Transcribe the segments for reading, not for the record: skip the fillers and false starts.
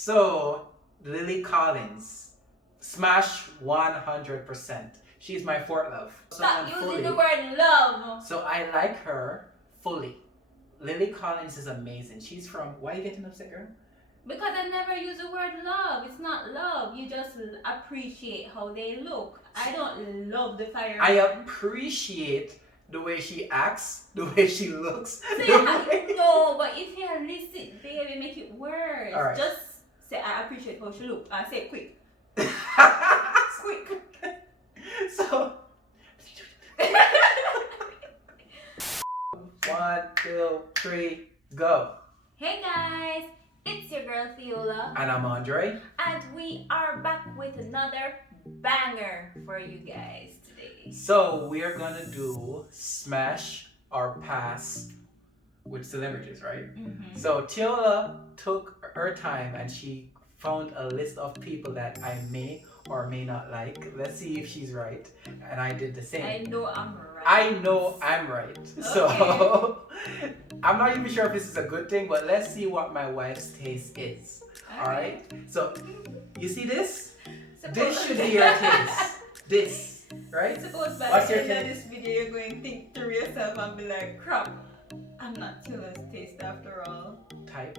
So, Lilly Collins, smash 100%. She's my fourth love. Stop using the word love. So I like her fully. Lilly Collins is amazing. She's from, why are you getting upset, girl? Because I never use the word love. It's not love. You just appreciate how they look. I don't love the fire. I appreciate the way she acts, the way she looks. No, but if you list it, baby, make it worse. All right. Just say, I appreciate how she look. I say it quick. Quick. So, 1, 2, 3, go. Hey guys, it's your girl Fiola. And I'm Andre. And we are back with another banger for you guys today. So, we are gonna do smash or pass with celebrities, right? Mm-hmm. So, Tiola took her time and she found a list of people that I may or may not like. Let's see if she's right. And I did the same. I know I'm right. I know I'm right. Okay. So I'm not even sure if this is a good thing, but let's see what my wife's taste is. All right. So you see this? This should be your taste. This, right? Suppose by What's the your end of taste? this video you're going to think to yourself and be like, crap, I'm not Tila's taste after all. Type.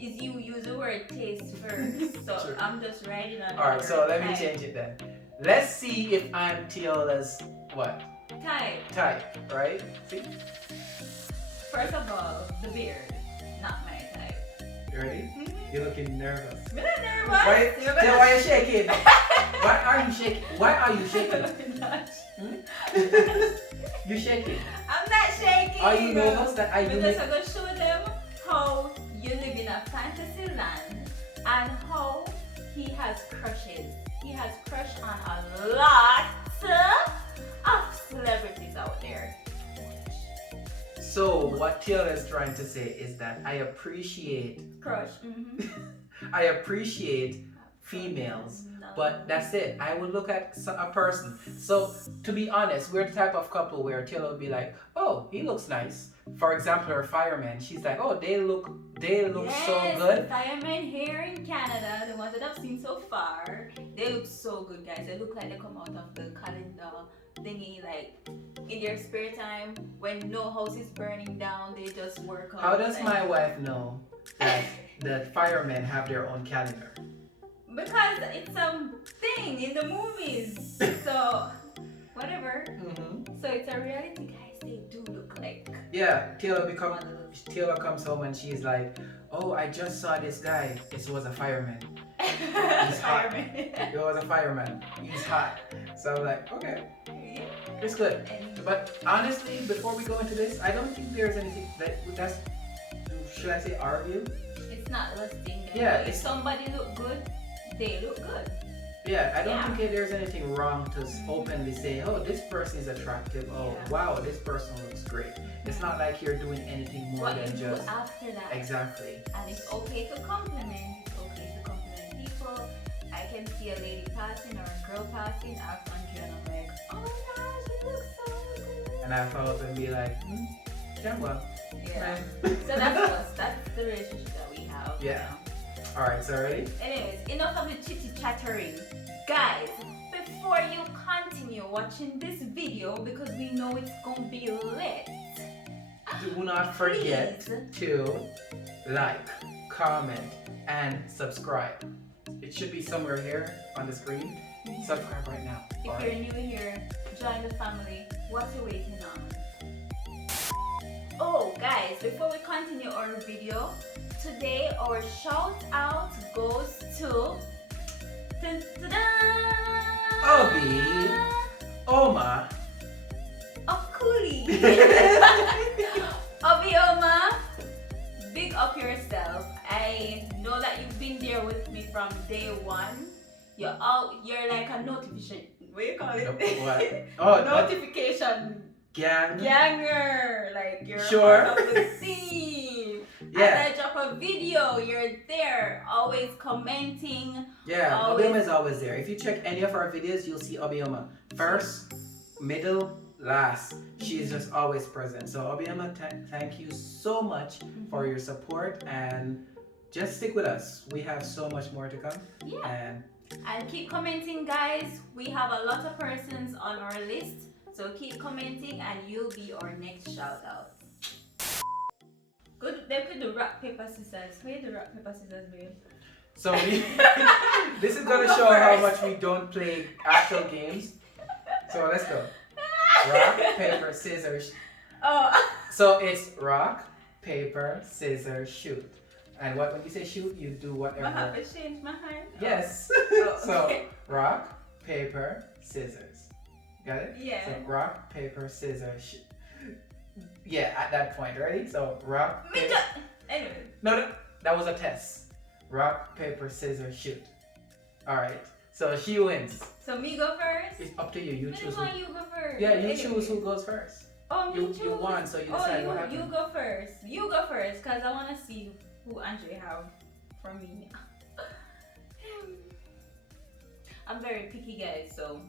Is you use the word taste first, so Sure. I'm just writing on. All right. So let me type. change it then. Let's see if I'm Tiola's what? Type. Right? See? First of all, the beard, not my type. You ready? Mm-hmm. You're looking nervous. I'm not nervous. Why? You're Tell why you're shaking. Why are you shaking? Why are you shaking? I'm not. You shaking? I'm not shaking. Are you nervous that I do Because make... I'm going to show them how you live in a fantasy land and how he has crushes. He has crush on a lot of celebrities out there. So what Tiola is trying to say is that I appreciate Crush. Mm-hmm. I appreciate females, but that's it. I would look at a person. So to be honest, we're the type of couple where Tiola would be like, oh, he looks nice. For example, her fireman, she's like, oh, they look Yes, so good. Firemen here in Canada, the ones that I've seen so far, they look so good, guys. They look like they come out of the calendar thingy, like in their spare time when no house is burning down, they just work out. How does my wife know that the firemen have their own calendar? Because it's a thing in the movies. So whatever. Mm-hmm. So it's a reality, guys. They do look like. Yeah, Tiola comes home and she's like, oh, I just saw this guy. It was a fireman. He's hot. It was a fireman. He's hot. So I'm like, okay, Yeah. it's good. But honestly, before we go into this, I don't think there's anything that's, should I say, our view? It's not listing. Yeah, If it's- somebody look good, they look good. Yeah, I don't Yeah. think there's anything wrong to openly say, oh, this person is attractive. Oh, Yeah. wow, this person looks great. It's not like you're doing anything more What than you do just... after that. Exactly. And it's okay to compliment. It's okay to compliment people. I can see a lady passing or a girl passing after and I'm like, oh my gosh, it looks so good. And I follow up and be like, yeah, well. Yeah. man. So that's us. That's the relationship that we have. Yeah. All right, so ready? Anyways, enough of the chitty chattering. Guys, before you continue watching this video, because we know it's gonna be lit, Do not forget please. to like, comment, and subscribe. It should be somewhere here on the screen. Subscribe right now. If All you're right. new here, join the family. What you waiting on? Oh, guys, before we continue our video, today our shout out goes to Obi, Oma, Okuli. Obioma, big up yourself. I know that you've been there with me from day one. You're like a notification. What do you call it? What? Oh, notification gang. ganger. Like you're Sure. part of the team. Yeah. As I drop a video, you're there, always commenting. Yeah, Always. Obioma is always there. If you check any of our videos, you'll see Obioma. First, middle, last. She's just always present. So Obioma, thank you so much for your support, and just stick with us. We have so much more to come. Yeah. And keep commenting, guys. We have a lot of persons on our list. So keep commenting and you'll be our next shout out. Good, they could do rock, paper, scissors. Where the rock, paper, scissors, babe? So this is gonna show how much we don't play actual games. So let's go. Rock, paper, scissors. Oh. So it's rock, paper, scissors, shoot. And when you say shoot, you do whatever. I have to change my hand. Yes. Oh, So okay. rock, paper, scissors. Got it? Yeah. So rock, paper, scissors, shoot. Yeah, at that point, ready? So rock, Me paper. Anyway. No, that was a test. Rock, paper, scissors, shoot. Alright. So she wins. So me go first? It's up to you. You choose. You go first. Yeah, you choose who goes first. Oh, me choose. You won, so you decide what happens. You go first. You go first, because I want to see who Andre have from me. I'm very picky, guys, so.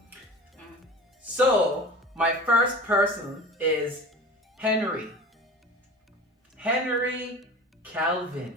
So, my first person is Henry. Henry Calvin.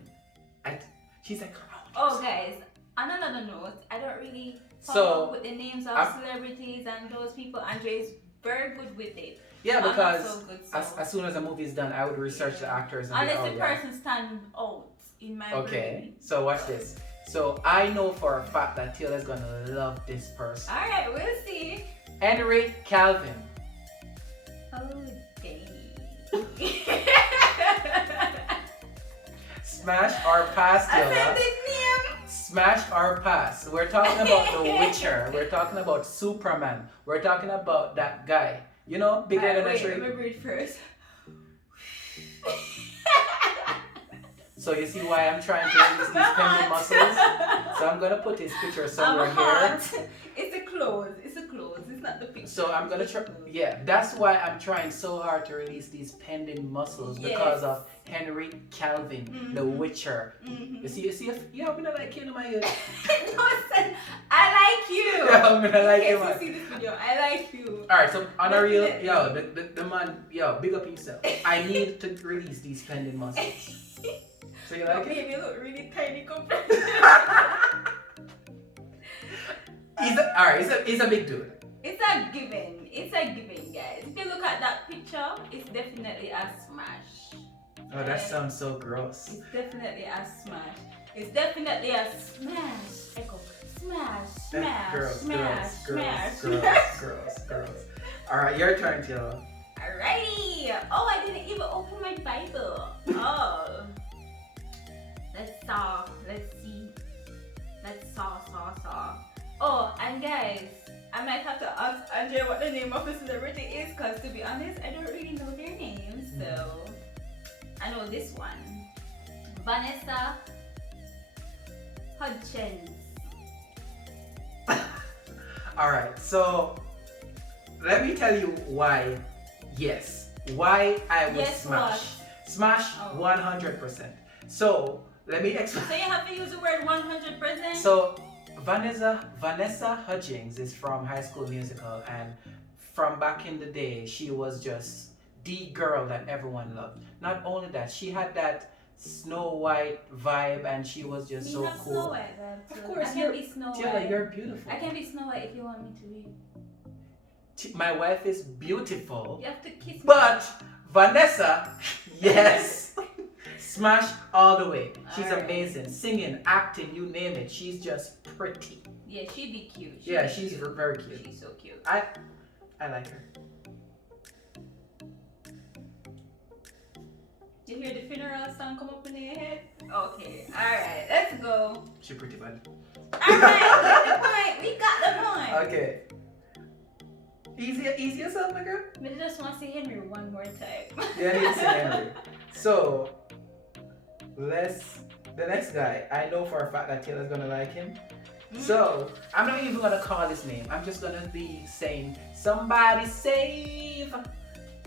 She's like, oh, guys, on another note, I don't really So, with the names of celebrities and those people. Andre is very good with it. yeah, I'm not because so good, so. as soon as the movie is done, I would research the actors and Unless be, the person stand out in my Okay, brain. so watch this. So I know for a fact that Taylor's gonna love this person. Alright, we'll see. Henry Calvin. Oh, dang. Smash or pass, I Taylor. said his name. Smash or pass. We're talking about The Witcher. We're talking about Superman. We're talking about that guy. You know, bigger than a tree. Let me read first. So you see why I'm trying to release these pending muscles? So I'm gonna put his picture somewhere here. It's a clothes. It's a clothes. It's not the picture. So I'm gonna try. Yeah, that's why I'm trying so hard to release these pending muscles because of Henry Calvin, The Witcher. You see, yeah, I'm gonna like you, my head. No, I like you. Yeah, I'm gonna like you, man. man. See this video. I like you. All right, so on a real, the man, big up himself. I need to release these pending muscles. So you like it? You look really tiny compared. He's a big dude. It's a given. It's a given, guys. If you look at that picture, it's definitely a smash. Oh, that sounds so gross. It's definitely a smash. It's definitely a smash. Echo. Smash, smash, Girls. All right, your turn, Taylor. Alrighty. Oh, I didn't even open my Bible. Oh. Let's see. Let's saw. Oh, and guys, I might have to ask Andre what the name of the celebrity is, because to be honest, I don't really know their names. So, I know this one. Vanessa Hudgens. Alright, so let me tell you why I would smash. What? Smash 100%. So let me explain. So you have to use the word 100%? So Vanessa Hudgens is from High School Musical, and from back in the day, she was just the girl that everyone loved. Not only that, she had that Snow White vibe, and she was just so cool. Snow White vibe too. Of course, I can be Snow White. Taylor, you're beautiful. I can be Snow White if you want me to be. My wife is beautiful. You have to kiss me. But Vanessa, yes. Smash all the way. She's amazing. Singing, acting, you name it. She's just pretty. Yeah, she'd be cute. She's very cute. She's so cute. I like her. You hear the funeral song come up in your head? Okay. Alright, let's go. She's pretty bad. Alright, we got the point. Okay. Easy yourself, my girl. But I just want to see Henry one more time. Yeah, I need to see Henry. So, the next guy, I know for a fact that Taylor's gonna like him. So, I'm not even gonna call his name. I'm just gonna be saying, somebody save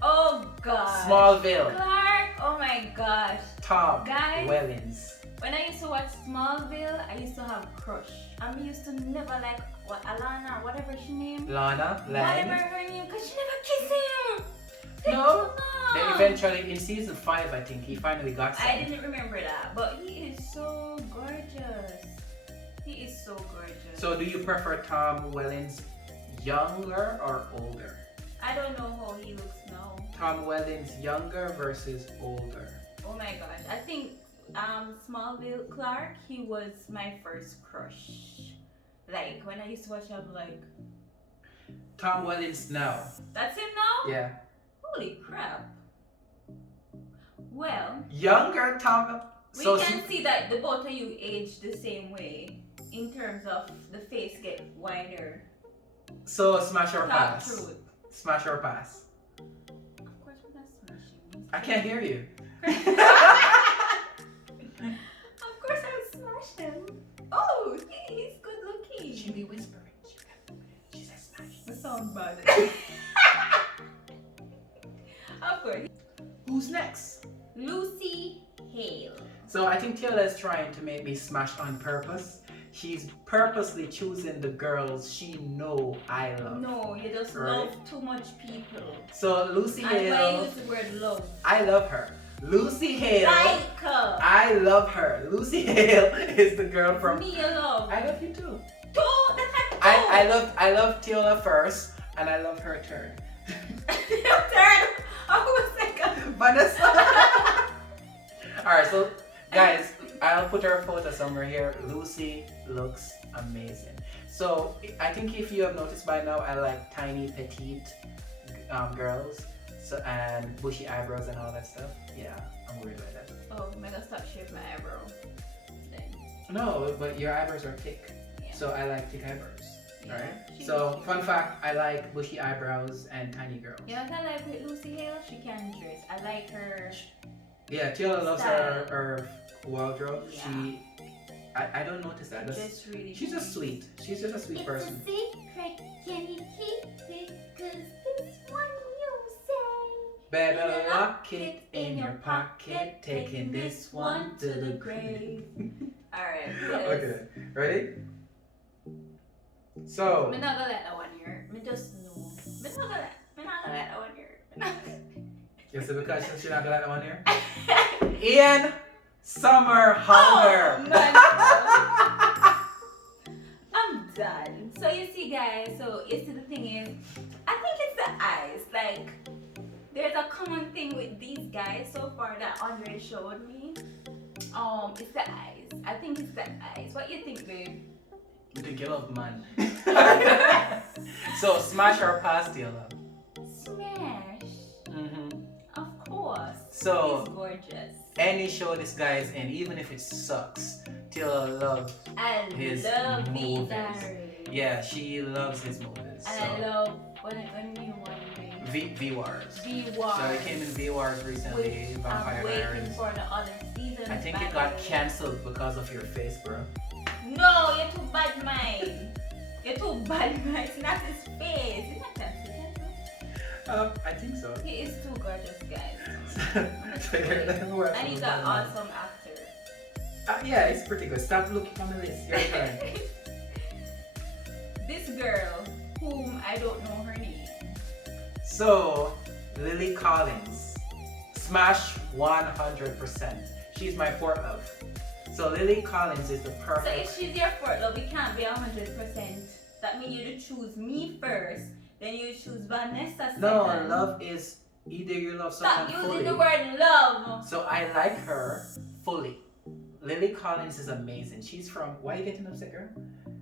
Oh gosh. Smallville. Clark, oh my gosh. Tom Guys. Wellings. When I used to watch Smallville, I used to have crush. I used to never like Alana or whatever she name. Lana, Whatever her name, because she never kissed him. No. Then eventually in season 5, I think he finally got some. I didn't remember that, but he is so gorgeous. He is so gorgeous. So do you prefer Tom Wellings younger or older? I don't know how he looks now. Tom Wellings younger versus older. Oh my gosh. I think Smallville Clark, he was my first crush. Like when I used to watch, I'm like, Tom Wellings now. that's him now? Yeah. Holy crap. Well, Younger Tom. we can see that the both of you age the same way in terms of the face get wider. So smash or Talk pass? through it. Smash or pass? Of course we're not smashing. I can't hear you. Of course I would smash him. Oh, he's good looking. She be whispering. She says smash. That sounds bad. Of course. Who's next? Lucy Hale. So I think Taylor is trying to make me smash on purpose. She's purposely choosing the girls she know I love. No, you just Right. love too much people. So Lucy And why Hale, use the word love? I love her. Lucy Hale, Like her. I love her. Lucy Hale is the girl from. Me you love. I love you too. Two, that's like I love Taylor first, and I love her third. Third. Oh, second. Vanessa. All right, so guys, I'll put her photo somewhere here. Lucy looks amazing. So I think if you have noticed by now, I like tiny, petite girls, so and bushy eyebrows and all that stuff. Yeah, I'm worried about that. Oh, I'm gonna stop shaving my eyebrow. Then. No, but your eyebrows are thick, Yeah. so I like thick eyebrows. Yeah. Right? She So looks fun cute. fact, I like bushy eyebrows and tiny girls. You know what I like with Lucy Hale? She can dress. I like her. Yeah, Taylor loves her wardrobe. Yeah. I don't notice that. Dress really. She's just sweet. She's just a sweet person. It's a secret. Can you keep it? 'Cause this one you say. Better lock it in your pocket, taking this one to the grave. Alright. Okay, ready? So, I'm not gonna let that one hear. I just know. I'm not gonna let that one hear. you see because she's not gonna let that one here. Ian Somerhalder. Oh, man. I'm done. So you see, guys. So you see, the thing is, I think it's the eyes. Like, there's a common thing with these guys so far that Andre showed me. It's the eyes. I think it's the eyes. What you think, babe? You think you love man. So smash or pass, Taylor? Smash. Mm-hmm. Of course. So He's gorgeous. any show this guy's in, even if it sucks, Taylor loves I his love movies. these. Yeah, she loves his movies. And I love when you want V Wars. V-Wars. So it came in V Wars recently, I'm Vampire waiting Diaries. for the other season. I think by it got the way. cancelled because of your face, bro. No, you're too bad, man. You're too bad, man. It's not his face. It's not cancelled. I think so. He is too gorgeous, guys. And he's an awesome actor. Yeah, it's pretty good. Stop looking on the list. Your turn. This girl, whom I don't know her name. So, Lilly Collins. Smash 100%. She's my fourth love. So Lilly Collins is the So perfect. if she's your fourth love, it can't be 100%. That means you choose me first, then you choose Vanessa second. No, love is either you love someone Stop fully. using the word love. So I like her fully. Lilly Collins is amazing. She's from. Why are you getting upset, girl?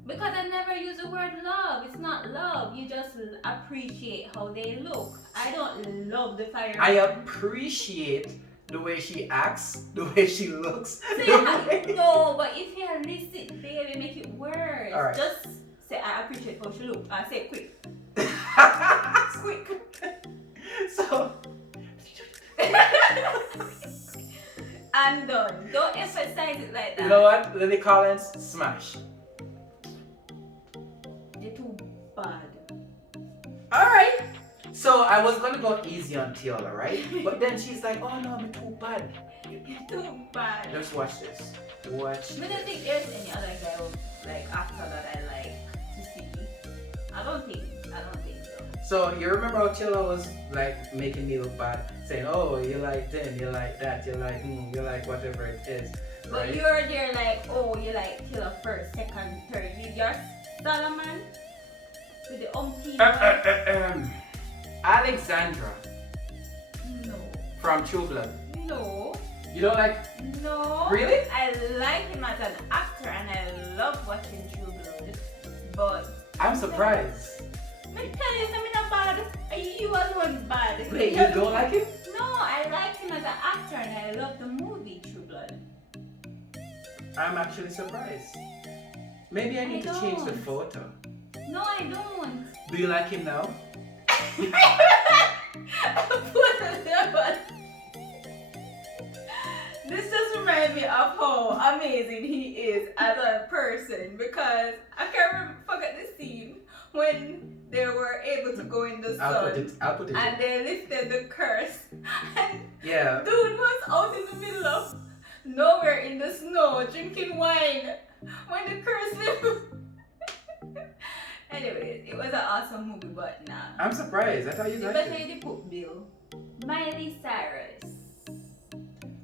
Because I never use the word love. It's not love. You just appreciate how they look. I don't love the fire. I appreciate the way she acts, the way she looks. No, but if you listen, baby, make it worse. All right. Just say I appreciate how she look. Say it quick. Quick. So. I'm done. Don't emphasize it like that. You know what? Lilly Collins, smash. You're too bad. Alright. So I was gonna go easy on Taylor, right? But then she's like, oh no, I'm too bad. You're too bad. Just watch this. Watch. I don't think there's any other guy like actor that I like to see. I don't think so. So you remember how Chilla was like making me look bad, saying, "Oh, you like them, you like that, you like you like whatever it is." But Right? you're there like, oh, you like Chilla first, second, third. You're Solomon with the umpteen. Alexandra No. from True Blood. No. You don't like? No. Really? I like him as an actor and I love watching True Blood. But I'm surprised. I tell you something not bad. You alone bad. Wait, you don't like him? No, I like him as an actor and I love the movie True Blood. I'm actually surprised. Maybe I need to change the photo. No, I don't. Do you like him now? This just reminds me of how amazing he is as a person because I can't forget the scene when they were able to go in the sun I'll put it. and they lifted the curse and Yeah. dude was out in the middle of nowhere in the snow drinking wine when the curse lifted. Anyways, it was an awesome movie, but nah. I'm surprised. I thought you You liked better it. you put Bill. Miley Cyrus.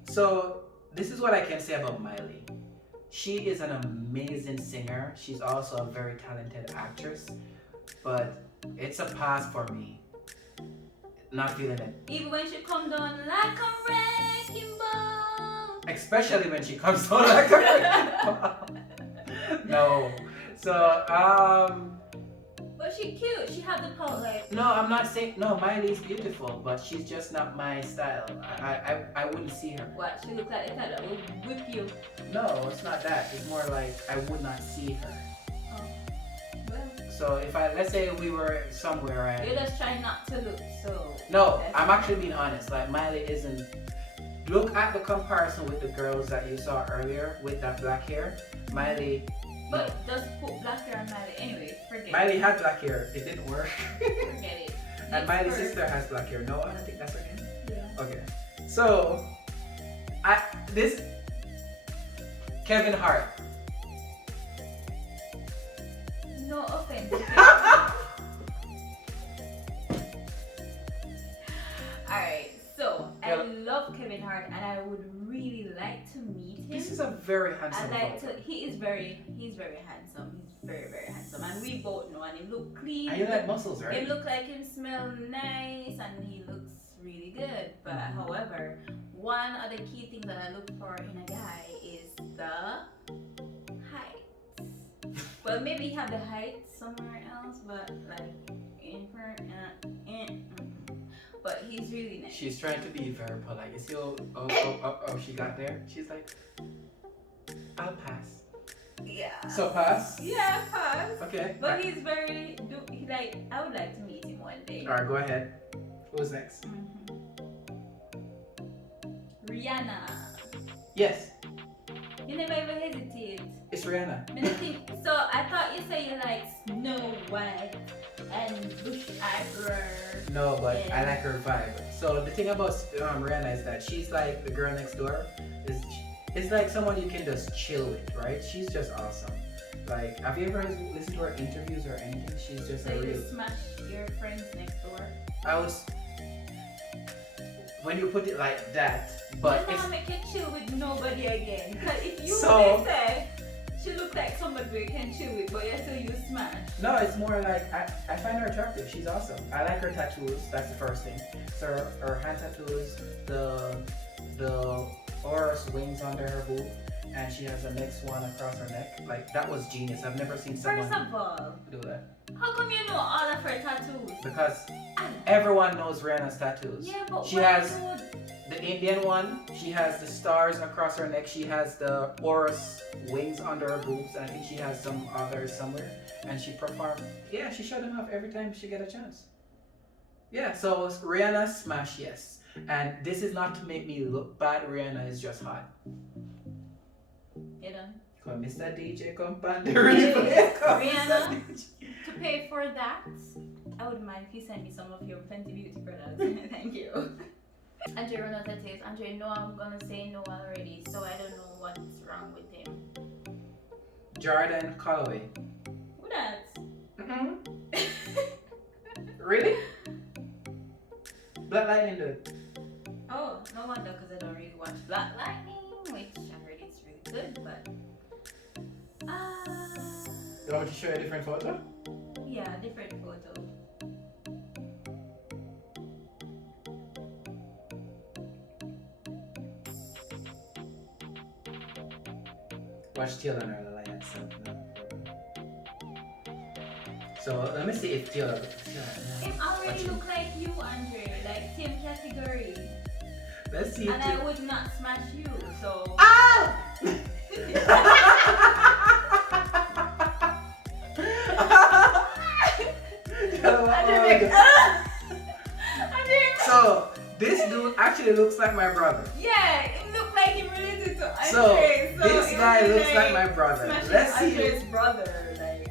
So this is what I can say about Miley. She is an amazing singer. She's also a very talented actress, but it's a pass for me. Not feeling it. Even when she come down like a wrecking ball. Especially when she comes on like a No. So But she cute. She have the power like. no, I'm not saying no. Miley's beautiful, but she's just not my style. I wouldn't see her. What? She look like the type that will whip you. No, it's not that. It's more like I would not see her. Oh. Well, So if let's say we were somewhere and you're just trying not to look so. no, I'm actually being honest. Like Miley isn't. Look at the comparison with the girls that you saw earlier with that black hair. Miley. But just put black hair on Miley. Anyway, forget Miley had black hair. It didn't work. it. Forget it. And Next Miley's person. sister has black hair. No, I don't think that's her name. Yeah. Okay. So, this Kevin Hart. No offense. Alright, so I love Kevin Hart and I would really like to meet him. This is a very handsome I like boy. to he's very handsome. He's very, very handsome. And we both know and he look clean. And you like muscles, right? He look like him smell nice and he looks really good. But however, one of the key things that I look for in a guy is the height. Well, maybe he have the height somewhere else, but like in front, but he's really nice. She's trying to be very polite. You see oh, she got there? She's like, I'll pass. Yeah. So pass? Yeah, pass. Okay. But he's very, he like, I would like to meet him one day. Alright, go ahead. Who's next? Rihanna. Yes, You never ever hesitate. it's Rihanna. So I thought you said you like Snow White and bushy eyebrows. No, but Yeah. I like her vibe. So the thing about Rihanna is that she's like the girl next door. It's like someone you can just chill with, right? She's just awesome. Like, have you ever listened to her interviews or anything? She's just So a you real. just smash your friends next door. I was. When you put it like that, but But it's now make you chill with nobody again. Cause if you So- say she look like somebody we can chill with, but you still you smash. no, it's more like I find her attractive. She's awesome. I like her tattoos. That's the first thing. So her hand tattoos, the Horus wings under her boob, and she has a next one across her neck. Like that was genius. I've never seen someone First of all, do that how come you know all of her tattoos? because everyone knows Rihanna's tattoos. Yeah, but She why has would- the Indian one. She has the stars across her neck. She has the Horus wings under her boobs, and I think she has some others somewhere. And she performed. Yeah, she showed them off every time she get a chance. Yeah, so Rihanna smash, yes. And this is not to make me look bad. Rihanna is just hot. You know, Come, Mr. DJ, come back the replay. Come, Mr. Rihanna? DJ. to pay for that, I wouldn't mind if you send me some of your Fenty Beauty products. Thank you. Andre Renata says, Andre, no, I'm gonna say no already, so I don't know what's wrong with him. Jordan Calloway. Who that? Mm-hmm. Really? Black Lightning do it. Oh, no wonder, because I don't really watch Black Lightning, which I heard it's really good, but You want me to show you a different photo? yeah, different photo. Watch Taylor and her alliance. So let me see if Taylor. Him already look like you, Andre, like same category. Let's see. And I would not smash you, so. Ah! So this dude actually looks like my brother. Yeah, it looked like he related to Andre. So this guy looks like my brother. Let's see. Andre's brother, like.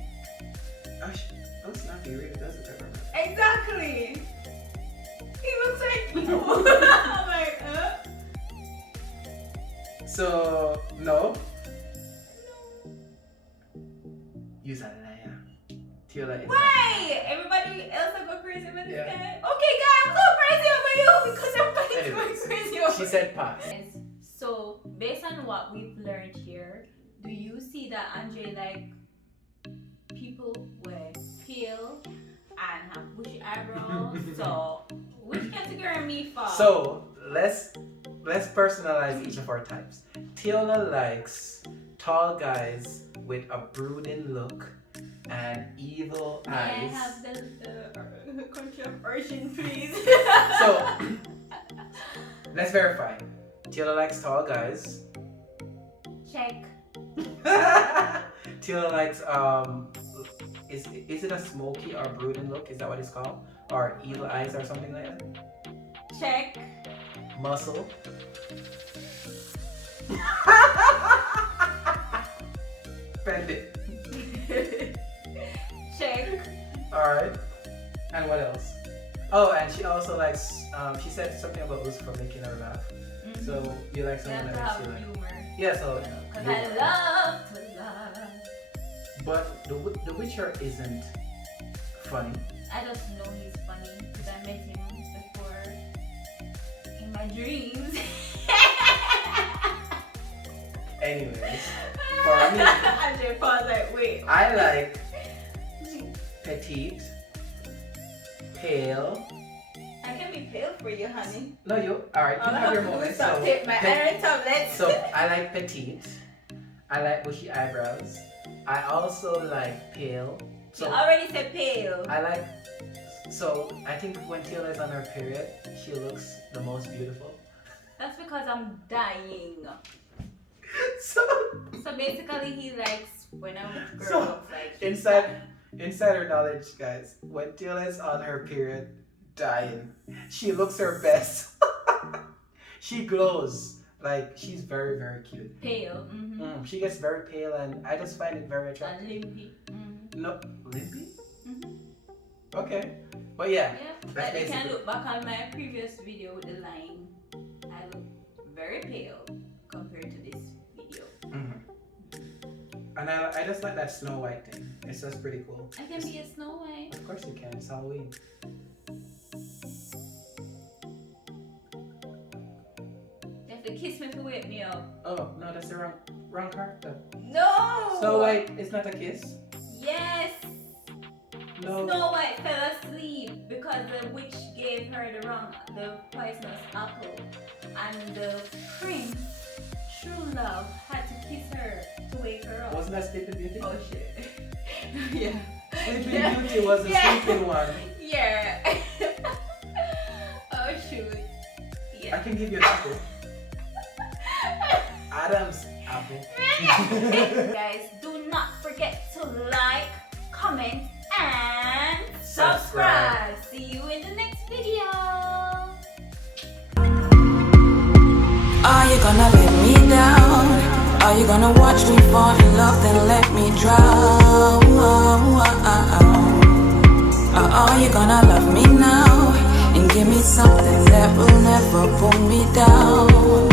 Let's not be real. Does it like my brother? Exactly. He looks like you. I'm like, So no. You're a liar. Taylor is. Why? Everybody else will go crazy about this Yeah. guy. Okay, guy, I'm so crazy over you because everybody's going crazy over She said pass. So, based on what we've learned here, do you see that Andre like people with pale and have bushy eyebrows? So, which category me fall? So let's personalize each of our types. Taylor likes tall guys with a brooding look and evil May eyes. I have the country of origin, please? So let's verify. Taylor likes tall guys. Check. Taylor likes is it a smoky or brooding look? Is that what it's called? Or evil eyes or something like that? Check. Muscle. Bend it. Check. Alright. And what else? Oh, and she also likes, she said something about Lucifer making her laugh. Mm-hmm. So you like You someone have to that have makes you laugh. humor. Yeah, so. Because humor. I love to laugh. But the Witcher isn't funny. I just know he's funny because I met him before in my dreams. Anyways, for me, I just pause like, wait. I like petite, pale. I can be pale for you, honey. No, you. Alright, you have your moment. Stop So, take my iron tablets. so I like petite. I like bushy eyebrows. I also like pale. So you already said pale. I like. So I think when Taylor is on her period, she looks the most beautiful. That's because I'm dying. So basically, he likes when I'm with girls. So, like insider knowledge, guys. When Taylor is on her period, dying, she looks her best. She glows. Like, she's very, very cute. pale. Mm-hmm. She gets very pale, and I just find it very attractive. And limpy. Mm-hmm. No, limpy? Mm-hmm. Okay. But yeah. Yeah, That's like you can basically- look back on my previous video with the line. I look very pale compared to this video. And I just like that Snow White thing. It's just pretty cool. I can be a Snow White. Of course you can. It's Halloween. You have to kiss me to wake me up. Oh, no, that's the wrong character. No! Snow White is not a kiss. Yes! No. Snow White fell asleep because the witch gave her the poisonous apple. And the prince, true love, had to kiss her to wake her up. Wasn't that Sleeping Beauty? Oh shit. Yeah. Sleeping Yeah. Beauty was the sleeping one. Yeah. Oh shoot. Yeah. I can give you an apple. Adam's apple. Guys, do not forget to like, comment, and subscribe. See you in the next video. Are you gonna let me down? Are you gonna watch me fall in love, then let me drown? Or are you gonna love me now and give me something that will never pull me down?